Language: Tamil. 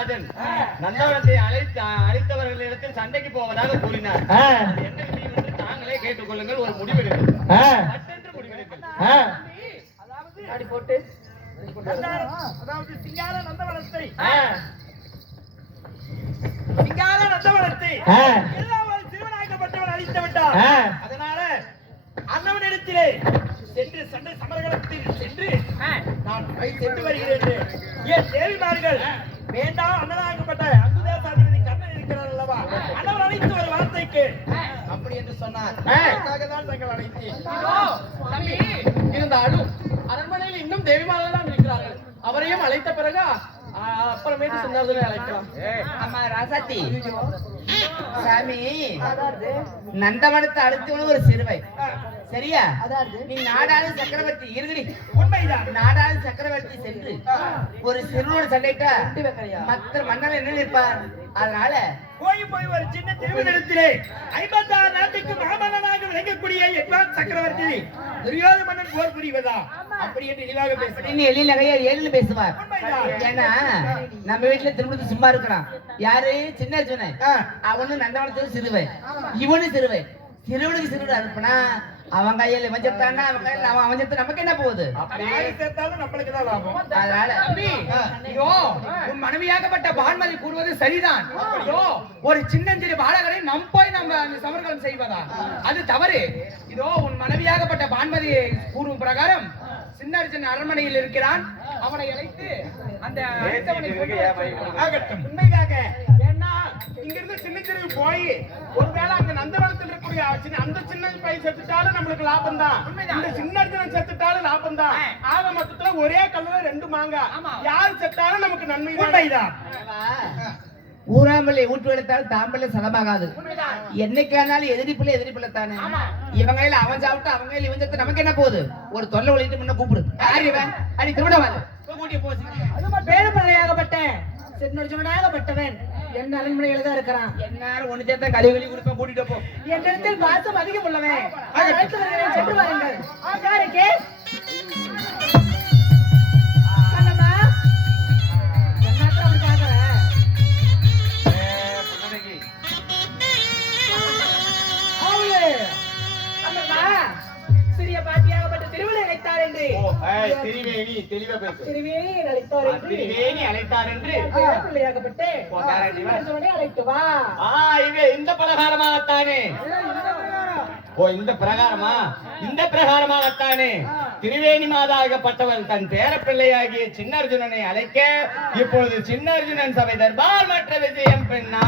மகாராஜன் நந்தவனத்தை அழைத்த அழைத்தவர்களிடத்தில் சண்டைக்கு போவதாக கூறினார். ஆ, அது என்ன விஷயம் என்று தாங்களே கேட்டுக்கொள்ளுங்கள் ஒரு முடிவெடுங்கள். முடிவெடுங்கள். போட்டு. அதாவது சிங்கார நந்தவனத்தை. சிங்கார நந்தவனத்தை. ஆ, எல்லாம் ஒரு சிறுவனாக்கப்பட்டவன் அழித்து விட்டான் ஆ. அதனால அண்ணவனிடத்திலே சென்று சண்டை சமரகலத்தில் சென்று நான் சென்று வருகிறேன் என் தேவிமார்கள் வேண்டாம் அண்ணனாகப்பட்ட அங்குதேசாதிபதி கண்ணன் இருக்கிறார் அல்லவா? அண்ணவன் அழைத்து ஒரு வார்த்தைக்கு. அப்படி என்று சொன்னார். தான் தங்கள் அழைத்தேன். தம்பி. இருந்தாலும் அரண்மனையில் இன்னும் தேவிமார்கள் தான் இருக்கிறார்கள். அவரையும் அழைத்த பிறகு அப்புறமேட்டு சின்னர்களை அழைக்கலாம். ஆமா ராசாத்தி. சாமி நந்தவனத்தை அடுத்தவனு ஒரு சிறுவை சரியா? நீ நாடாளு சக்கரவர்த்தி இருங்கடி. உண்மைதான் நாடாளு சக்கரவர்த்தி சென்று ஒரு சிறுவனோடு சண்டைட்டா மற்ற மன்னன் என்ன நிற்பார் அதனால போய் போய் ஒரு சின்ன திருவிழத்திலே ஐம்பத்தாறு நாட்டுக்கு மாமன்னனாக விளங்கக்கூடிய எட்வான் சக்கரவர்த்தி துரியோத மன்னன் போர் புரிவதா? அப்படி என்று இழிவாக பேசுறேன் எழில் நகையார் ஏழில் பேசுவார். உண்மைதான். ஏன்னா நம்ம வீட்டுல திருமணத்து சும்மா இருக்கிறான் யாரு? சின்ன சொன்ன. அவனு நந்தவனத்தோடு சிறுவன். இவனு சிறுவன். சிறுவனுக்கு சிறுவன் அனுப்புனா அவன் கையில இவன் அவன் கையில அவன் அவன் செத்து நமக்கு என்ன போகுது? யாரு சேர்த்தாலும் நம்மளுக்கு தான் லாபம். அதனால தம்பி ஐயோ உன் மனைவியாகப்பட்ட பான்மதி கூறுவது சரிதான். ஐயோ ஒரு சின்னஞ்சிறு பாலகரை நம் போய் நம்ம அந்த சமர்கலம் செய்வதா? அது தவறு. இதோ உன் மனைவியாகப்பட்ட பான்மதி கூறும் பிரகாரம் சின்னர்ஜன் அரண்மனையில் இருக்கிறான். அவனை அழைத்து அந்த அழைத்தவனை. ஆகட்டும். போய் ஒருவேளை அங்க நந்தவனத்தில் இருக்கக்கூடிய அந்த சின்ன பையன் செத்துட்டாலும் நம்மளுக்கு லாபம் தான் இந்த சின்ன அர்ஜுனன் செத்துட்டாலும் லாபம் தான் ஆக மொத்தத்துல ஒரே கல்லுல ரெண்டு மாங்காய் யார் செத்தாலும் நமக்கு நன்மை உண்மைதான். ஊராம்பள்ளி ஊட்டு எடுத்தாலும் தாம்பள்ளி சதமாகாது என்னைக்கானாலும் எதிரி பிள்ளை எதிரி பிள்ளை தானே. இவங்க கையில அவன் சாப்பிட்டு அவங்க கையில இவன் செத்து நமக்கு என்ன போகுது? ஒரு தொல்லை ஒழிட்டு முன்ன கூப்பிடு. யார் இவன்? அடி திருவிடவாது கூட்டிய போச்சு சின்னர்ஜுனாகப்பட்டவன் என் அரண்மனையில தான் இருக்கிறான். எல்லாரும் ஒண்ணு சேர்த்தா கழுவி கழுவி கொடுப்பேன் கூட்டிட்டு போ. என்னிடத்தில் பாசம் அதிகம் உள்ளவன். சென்று திரிவேணி தெளிவா பேசு. திருவேணி அழைத்தார் திரிவேணி அழைத்தார் என்று பிள்ளையாகப்பட்டு சின்னர்ஜுனனை அழைத்து வா. ஆ இவே இந்த பிரகாரமாகத்தானே ஓ இந்த பிரகாரமா? இந்த பிரகாரமாகத்தானே? திரிவேணி மாதாகப்பட்டவன் தன் பேரப்பிள்ளையாகிய சின்னர்ஜுனனை அழைக்க இப்பொழுது சின்னர்ஜுனன் சபை தர்பார் மற்ற விஷயம் பெண்ணா.